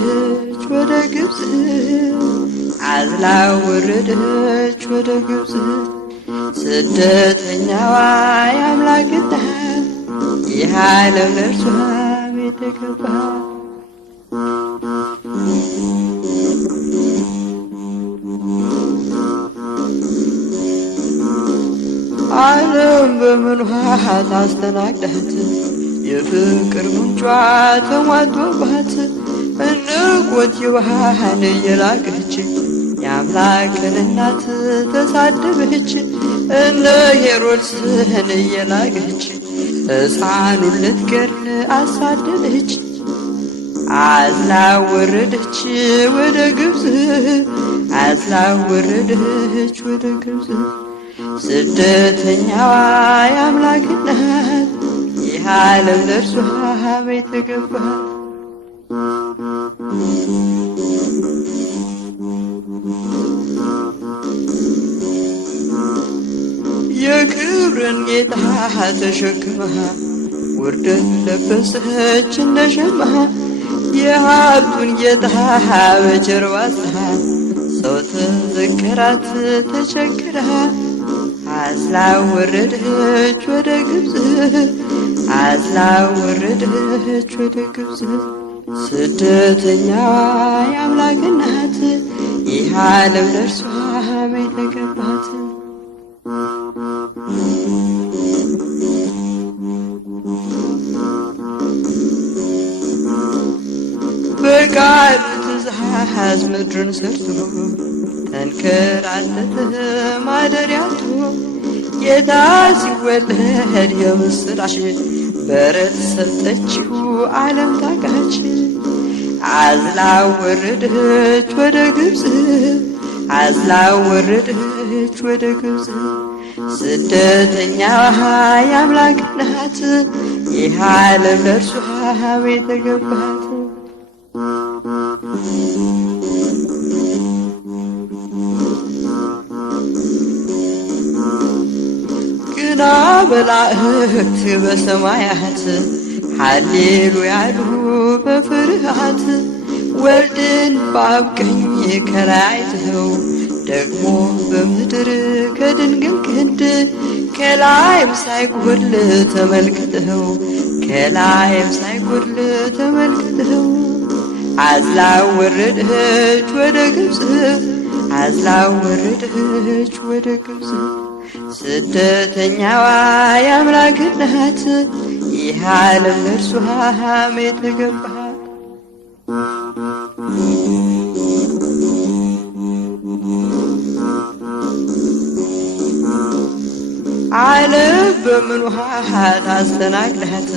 ወረደች ወደ ግብፅ አዝላ ወረደች ወደ ግብፅ ስደተኛዋ የአምላክ እናት ይህ ዓለም ለእርሷ ቤት ገባ። ዓለም በምን ውሃ ታስተናግዳት የፍቅር ምንጯ ተሟጦባት እንቆት የባህን እየላቀች የአምላክን እናት ተሳደበች እነ ሄሮድስን እየላቀች ሕፃኑን ልትገድል አሳደደች። አዝላ ወረደች ወደ ግብፅ አዝላ ወረደች ወደ ግብፅ ስደተኛዋ የአምላክ እናት ይህ ዓለም ለእርሷ ቤት ገባ። የክብርን ጌታ ተሸክማ ውርደት ለበሰች እንደ ሸማ የሀብቱን ጌታ በጀርባ አዝላ ሰው ተዘከራት ተቸግራ አዝላ ወረደች ወደ ግብፅ አዝላ ወረደች ወደ ግብፅ ስደተኛዋ የአምላክ እናት ይህ ዓለም ለእርሷ ቤት ገባት። በቃሉ ትእዛዝ ምድርን ሰርቶ ተንከራተተ ማደሪያቱ ጌታ ሲወለድ የምስራች በረት ሰጠችው ዓለም ታቃች። አዝላ ወረደች ወደ ግብፅ አዝላ ወረደች ወደ ግብፅ ስደተኛዋ የአምላክ እናት ይህ ዓለም ለእርሷ ቤት ገባት። ግና መላእክት በሰማያት ሃሌሉያ አሉ በፍርሃት ወልድን በአብ ቀኝ ከላይ አይተው ደግሞ በምድር ከድንግል ክንድ ከላይም ሳይጎድል ተመልክተው ከላይም ሳይጎድል ተመልክተው አዝላ ወረደች ወደ ግብፅ አዝላ ወረደች ወደ ግብፅ ስደተኛዋ የአምላክ እናት ይህ ዓለም ለእርሷ ቤት ገባ። ዓለም በምን ውሃ ታስተናግዳት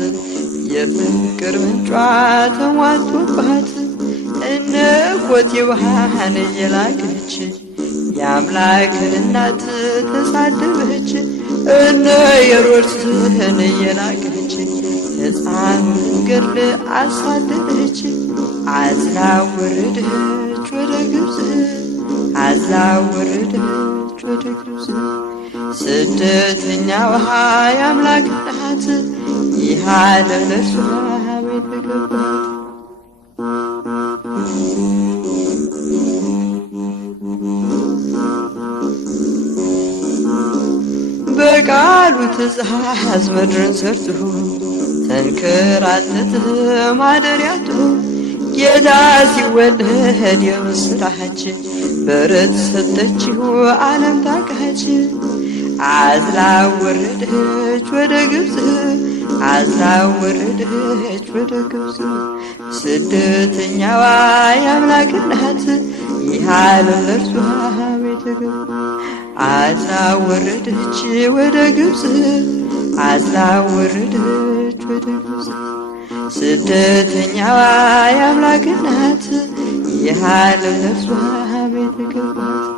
የፍቅር ምንጯ ተሟጦባት እንቆት የባህን እየላቀች የአምላክን እናት ተሳደበች እነ ሄሮድስን እየላቀች ሕፃኑን ገድል አሳደደች። አዝላ ወረደች ወደ ግብፅ አዝላ ወረደች ወደ ግብፅ ስደተኛዋ የአምላክ እናት ይህ ዓለም ለእርሷ ቤት ገባት። በቃሉ ትእዛዝ ምድርን ሰርቶ ተንከራተተ ማደሪያቱ ጌታ ሲወለድ የምስራች በረት ሰጠችው ዓለም ታቃች። አዝላ ወረደች ወደ ግብፅ አዝላ ወረደች ወደ ግብፅ ስደተኛዋ የአምላክ እናት ይህ ዓለም ለእርሷ ቤት ገባ። አዝላ ወረደች ወደ ግብፅ አዝላ ወረደች ወደ ግብፅ ስደተኛዋ የአምላክ እናት ይህ ዓለም ለእርሷ ቤት ገባት።